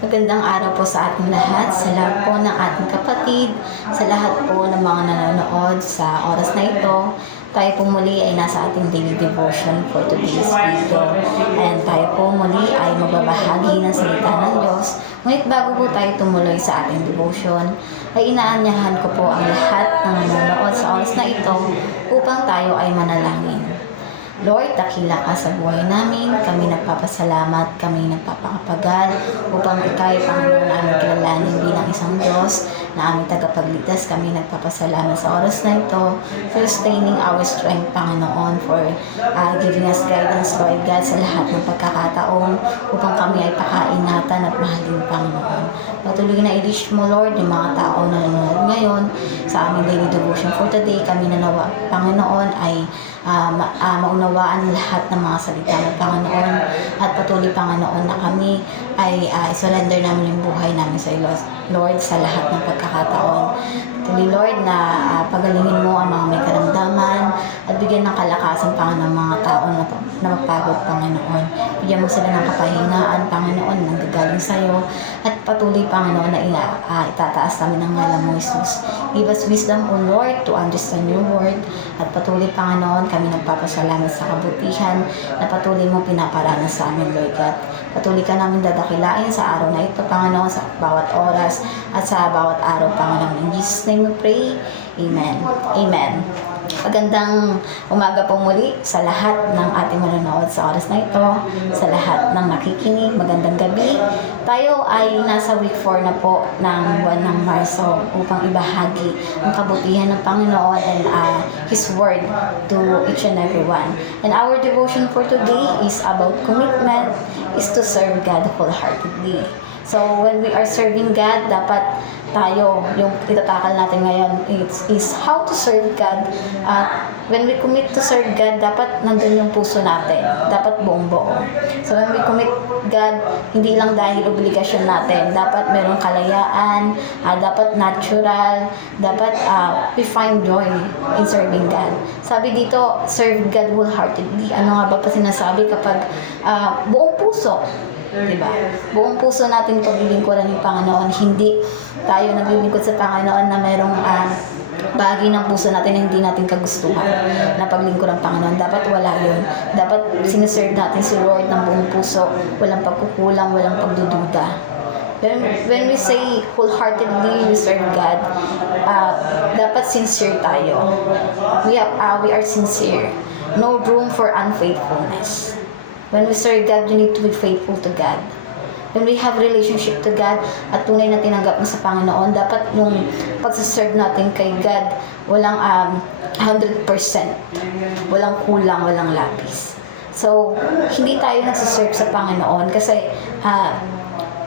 Magandang araw po sa ating lahat, sa lahat po ng ating kapatid, sa lahat po ng mga nanonood sa oras na ito. Tayo po muli ay nasa ating daily devotion for today's video. And tayo po muli ay magbabahagi ng salita ng Diyos. Ngunit bago po tayo tumuloy sa ating devotion, ay inaanyahan ko po ang lahat ng nanonood sa oras na ito upang tayo ay manalangin. Lord, dakila ka sa buhay namin. Kami nagpapasalamat, kami nagpapakapagal upang Ika'y Panginoon aming kilalanin bilang isang Diyos na aming tagapagligtas. Kami nagpapasalamat sa oras na ito for sustaining our strength, Panginoon, for giving us guidance, Lord God, sa lahat ng pagkakataon upang kami ay pakaingatan at mahalin, Panginoon. Patuloy na i-reach mo, Lord, yung mga tao na nanonood ngayon sa aming daily devotion for today. Kami nanawa, Panginoon, ay maunawaan lahat ng mga salita ng Panginoon at patuloy, Panginoon, na kami ay surrender namin yung buhay namin sa iyo, Lord, sa lahat ng pagkakataon. Patuloy, Lord, na pagalingin mo ang mga may karamdaman at bigyan ng kalakasan, Panginoon, ng mga tao na mapagod, Panginoon. Bigyan mo sila ng kapahingaan, Panginoon, nang gagaling sa iyo at patuloy, Panginoon, na itataas namin ang ngalan mo, Jesus. Give us wisdom, O Lord, to understand your word at patuloy, Panginoon, kami nagpapasalamat sa kabutihan na patuloy mo pinaparanas sa amin, Lord God. Patuloy ka namin dadakilain sa araw na ito, Panginoon, sa bawat oras at sa bawat araw, Panginoon. In Jesus' name we pray. Amen. Amen. Magandang umaga po muli sa lahat ng ating manonood sa oras na ito, sa lahat ng nakikinig. Magandang gabi. Tayo ay nasa week 4 na po ng buwan ng Marso upang ibahagi ang kabutihan ng Panginoon and His Word to each and every one. And our devotion for today is about commitment, is to serve God wholeheartedly. So when we are serving God, dapat tayo, yung itatakal natin ngayon is how to serve God. When we commit to serve God, dapat nandun yung puso natin. Dapat buong buo. So when we commit God, hindi lang dahil obligasyon natin. Dapat merong kalayaan, dapat natural, dapat we find joy in serving God. Sabi dito, serve God wholeheartedly. Ano nga ba pa sinasabi kapag buong puso? Diba? Buong puso natin paglilingkuran ng Panginoon. Hindi tayo naglilingkod sa Panginoon na merong bahagi ng puso natin na hindi natin kagustuhan na paglingkod ng Panginoon. Dapat wala yun. Dapat sineserve natin si Lord ng buong puso. Walang pagkukulang, walang pagdududa. When we say wholeheartedly we serve God, dapat sincere tayo. We are sincere. No room for unfaithfulness. When we serve God, you need to be faithful to God. When we have relationship to God at tunay na tinanggap mo sa Panginoon, dapat yung pagsaserve natin kay God, walang 100%. Walang kulang, walang lapis. So, hindi tayo nagsaserve sa Panginoon kasi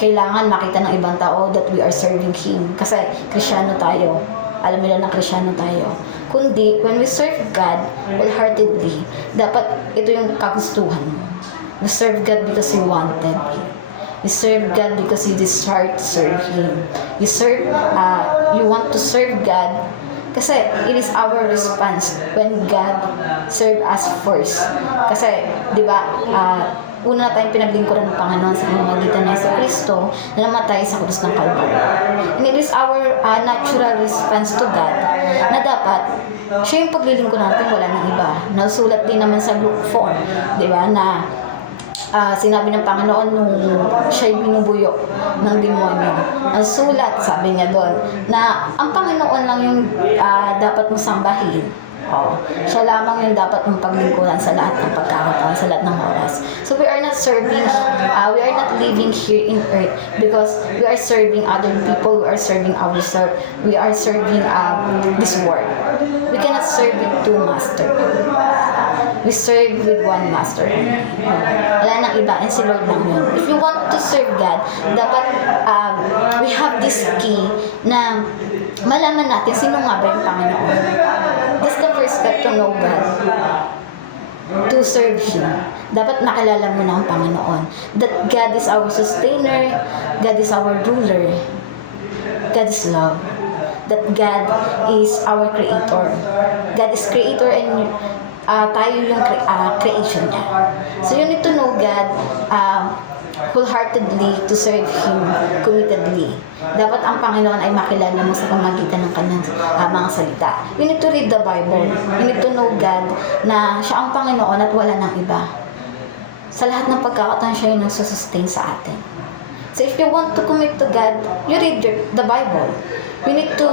kailangan makita ng ibang tao that we are serving Him. Kasi Kristiyano tayo. Alam nila na Kristiyano tayo. Kundi, when we serve God wholeheartedly, dapat ito yung kagustuhan mo. You serve God because you wanted Him. You serve God because you desire to serve Him. You want to serve God kasi it is our response when God serve us first. Kasi, di ba, una tayong pinaglingkuran ng Panginoon sa pamamagitan ng Kristo na namatay sa krus ng Kalbaryo. And it is our natural response to God na dapat siya yung paglilingkuran natin, wala ng iba. Nasulat din naman sa Luke 4, di ba, na sinabi ng Panginoon nung siya'y binubuyo ng demonyo. Ang sulat, sabi niya doon, na ang Panginoon lang yung dapat mong sambahin. Siya lamang yung dapat mong paglingkuran sa lahat ng pagkakataon, sa lahat ng oras. So we are not serving, we are not living here in earth because we are serving other people, we are serving ourselves, we are serving this world. We cannot serve with two masters. We serve with one master. Wala nang iba, and si Lord lang yun. If you want to serve God, dapat we have this key na malaman natin sino nga ba yung Panginoon. That's the first step to know God. To serve Him. Dapat nakilala mo na ang Panginoon. That God is our sustainer, God is our ruler, God is love. That God is our creator. God is creator and tayo yung creation niya. So you need to know God wholeheartedly to serve Him committedly. Dapat ang Panginoon ay makilala mo sa pamagitan ng kanyang mga salita. You need to read the Bible. You need to know God na siya ang Panginoon at wala nang iba. Sa lahat ng pagkakataon siya yung nagsusustain sa atin. So if you want to commit to God, you read the Bible. We need to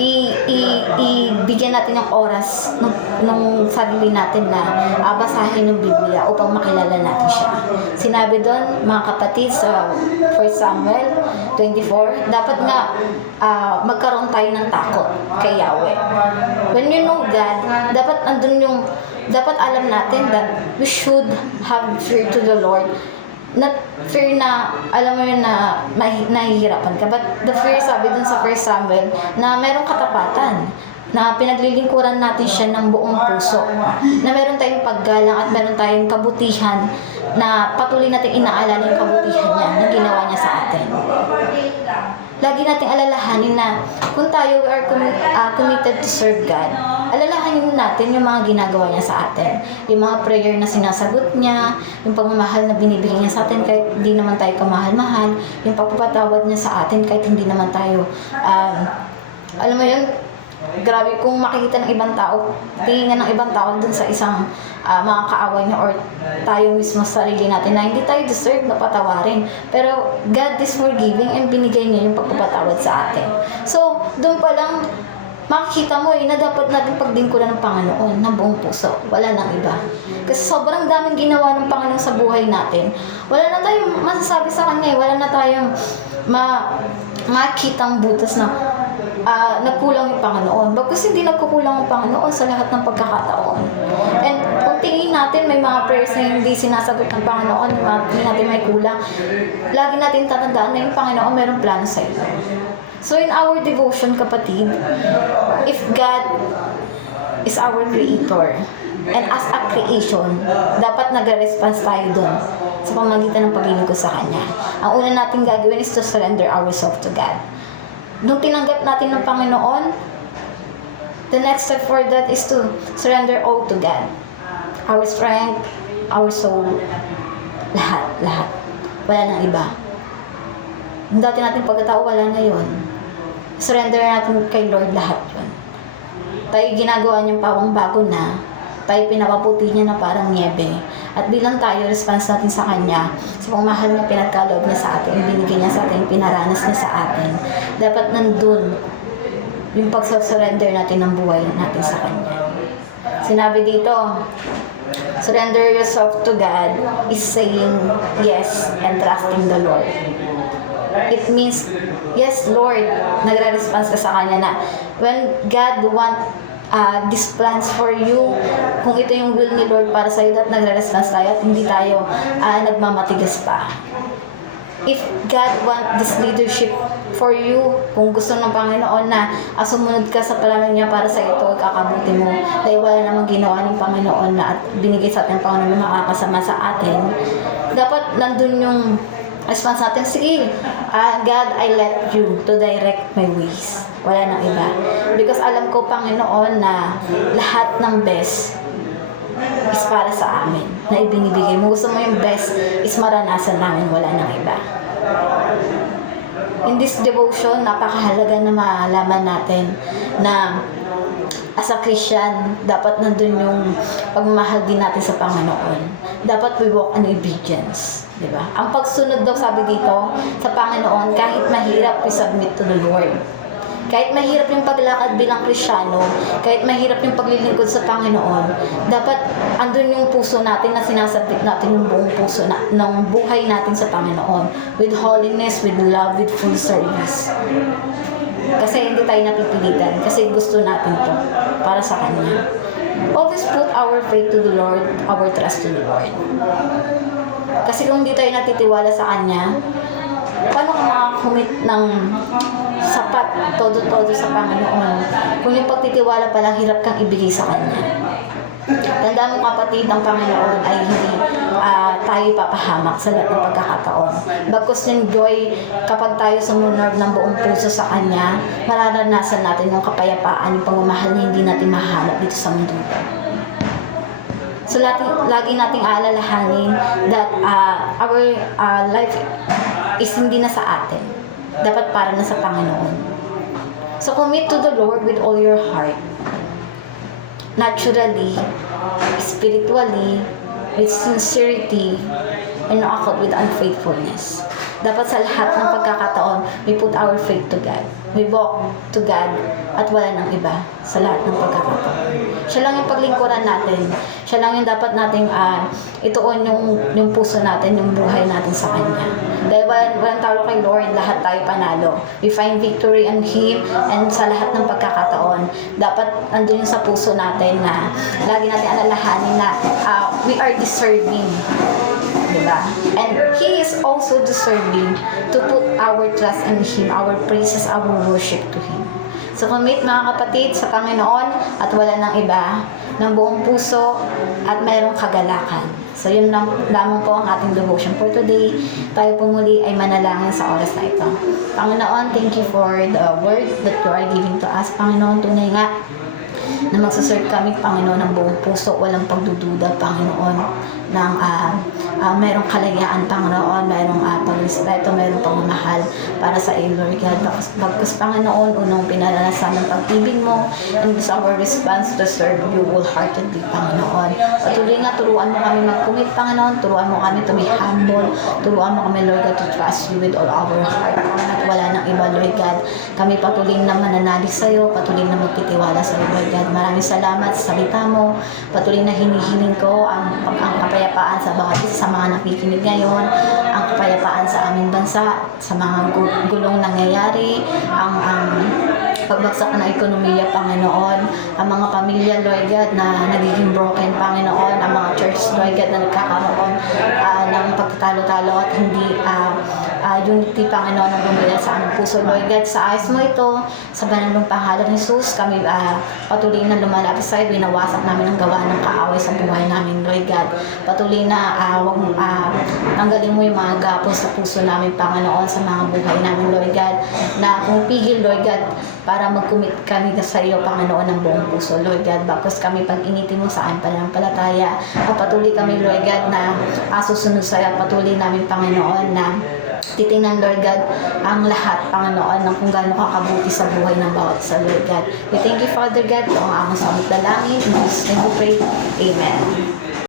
ibigyan natin ng oras ng sarili natin na basahin yung Biblia upang makilala natin siya. Sinabi doon, mga kapatid, sa 1 Samuel 24, dapat nga magkaroon tayo ng takot kay Yahweh. When you know God, dapat alam natin that we should have fear to the Lord. Not fear na, alam mo yun na nahihirapan ka. But the fear, sabi dun sa 1 Samuel, na merong katapatan. Na pinaglilingkuran natin siya ng buong puso. Na meron tayong paggalang at meron tayong kabutihan na patuloy natin inaalala yung kabutihan niya na ginawa niya sa atin. Lagi nating alalahanin na kung tayo are committed to serve God, alalahanin natin yung mga ginagawa niya sa atin. Yung mga prayer na sinasagot niya, yung pagmamahal na binibigay niya sa atin kahit hindi naman tayo kamahal-mahal, yung pagpapatawad niya sa atin kahit hindi naman tayo, alam mo yun, grabe kung makikita ng ibang tao, tingin ng ibang tao dun sa isang mga kaaway niya or tayo mismo sa sarili natin na hindi tayo deserve na patawarin. Pero God is forgiving and binigay niya yung pagpapatawad sa atin. So, doon pa lang makikita mo na dapat natin pagdingkuran ng Panginoon ng buong puso. Wala nang iba. Kasi sobrang daming ginawa ng Panginoon sa buhay natin. Wala na tayong masasabi sa Kanya. Wala na tayong makitang butas na nagkulang yung Panginoon. Bagkus hindi nagkukulang ang Panginoon sa lahat ng pagkakataon. And kung tingin natin may mga prayers na hindi sinasagot ng Panginoon, tingin natin may kulang, lagi natin tatandaan na yung Panginoon mayroong plano sa iyo. So in our devotion, kapatid, if God is our Creator, and as a creation, dapat nag-response tayo dun sa pamagitan ng paglilingkod sa Kanya. Ang una natin gagawin is to surrender ourselves to God. Nung tinanggap natin ng Panginoon, the next step for that is to surrender all to God. Our strength, our soul, lahat. Wala nang iba. Yung dati natin pagkatao, wala na yun. Surrender natin kay Lord lahat yun. Tayo ginagawa niyang pawang bago na, tayo pinapaputi niya na parang niebe. At bilang tayo, response natin sa Kanya, sa pagmamahal niya, pinagkaloob niya sa atin, binigay niya sa atin, pinaranas niya sa atin. Dapat nandun yung pag-surrender natin ng buhay natin sa Kanya. Sinabi dito, surrender yourself to God is saying yes and trusting the Lord. It means, yes Lord, nagre-response ka sa Kanya na when God these plans for you, kung ito yung will ni Lord para sa iyo, at nagre-response tayo at hindi tayo nagmamatigas pa. If God want this leadership for you, kung gusto ng Panginoon na sumunod ka sa plano niya para sa ito, kakabuti mo, dahil wala namang ginawa ng Panginoon na at binigay sa atin ng Panginoon na makakasama sa atin, dapat nandun yung response natin, sige, God, I let you to direct my ways. Wala nang iba. Because alam ko, Panginoon, na lahat ng best is para sa amin, na ibinibigay mo. Gusto mo yung best is maranasan namin, wala nang iba. In this devotion, napakahalaga na malaman natin na as a Christian, dapat nandun yung pagmamahal din natin sa Panginoon. Dapat we walk in obedience. Diba? Ang pagsunod daw, sabi dito, sa Panginoon, kahit mahirap, we submit to the Lord. Kahit mahirap yung paglakad bilang Kristiyano, kahit mahirap yung paglilingkod sa Panginoon, dapat andun yung puso natin na sinasabit natin yung buong puso ng buhay natin sa Panginoon. With holiness, with love, with full service. Kasi hindi tayo napipilitan, kasi gusto natin to para sa Kanya. Always put our faith to the Lord, our trust to the Lord. Kasi kung hindi tayo natitiwala sa Kanya, paano ka makakumit ng sapat, todo-todo sa Panginoon? Kung yung pagtitiwala palang hirap kang ibigay sa Kanya. Tanda mo, kapatid, ang Panginoon ay hindi tayo ipapahamak sa lahat ng pagkakataon. Bagkus yung joy, kapag tayo sumunod ng buong puso sa Kanya, mararanasan natin yung kapayapaan, yung pagmamahal na hindi natin mahanap dito sa mundo. So, lagi nating alalahanin that our life is hindi na sa atin. Dapat para na sa Panginoon. So, commit to the Lord with all your heart. Naturally, spiritually, with sincerity, and not with unfaithfulness. Dapat sa lahat ng pagkakataon, we put our faith to God. We walk to God at wala nang iba sa lahat ng pagkakataon. Siya lang yung paglingkuran natin. Siya lang yung dapat nating ituon yung puso natin, yung buhay natin sa Kanya. Dahil walang talo kay Lord, lahat tayo panalo. We find victory in Him, and sa lahat ng pagkakataon, dapat andun yung sa puso natin na lagi natin alalahanin na we are deserving. Diba? And He is also deserving to put our trust in Him, our praises, our worship to Him. So commit mga kapatid sa Panginoon at wala nang iba, ng buong puso at mayroong kagalakan. So yun lamang po ang ating devotion for today. Tayo po muli ay manalangin sa oras na ito. Panginoon, thank you for the word that you are giving to us. Panginoon, tunay nga na magsaserve kami, Panginoon, ng buong puso, walang pagdududa, Panginoon, ng mayroong kalayaan, Panginoon, mayroong pagrespeto, mayroong pagmamahal para sa iyo, Lord God. Bagkus, Panginoon, unang pinalalasan ng pag-ibig mo, and this our response to serve you wholeheartedly, Panginoon. Patuloy nga, turuan mo kami mag-commit, Panginoon, turuan mo kami to be humble, turuan mo kami, Lord God, to trust you with all our heart, at wala nang iba, Lord God. Kami patuloy na mananalig sa iyo, patuloy na magtitiwala sa iyo, Lord God. Maraming salamat sa salita mo, patuloy na hinihiling ko ang kapayapaan sa bawat isa sa mga nakikinig ngayon, ang kapayapaan sa aming bansa, sa mga gulong nangyayari, ang pagbagsak ng ekonomiya, Panginoon, ang mga pamilya, Lord God, na nagiging broken, Panginoon, ang mga church, Lord God, na nagkakaroon ng pagtatalo-talo at hindi unity, Panginoon, ang bumila sa aming puso, Lord God. Sa ayos mo ito, sa banal ng pangalan ng Jesus, kami patuloy na lumalapit sa iyo, binawasak namin ang gawa ng kaaway sa buhay namin, Lord God. Patuloy na tanggalin mo yung mga gapos sa puso namin, Panginoon, sa mga buhay namin, Lord God, na pumipigil, Lord God, para mag-commit kami sa iyo, Panginoon, ng buong puso, Lord God. Bakos kami pag-initin mo sa aming pananampalataya, at patuloy kami, Lord God, na susunod sa iyo, patuloy namin, Panginoon, na titingnan, Lord God, ang lahat, Panginoon, ng kung gaano kakabuti sa buhay ng bawat isa, Lord God. We thank you, Father God, ito ang aming samot dalangin. In Jesus' name we pray. Amen.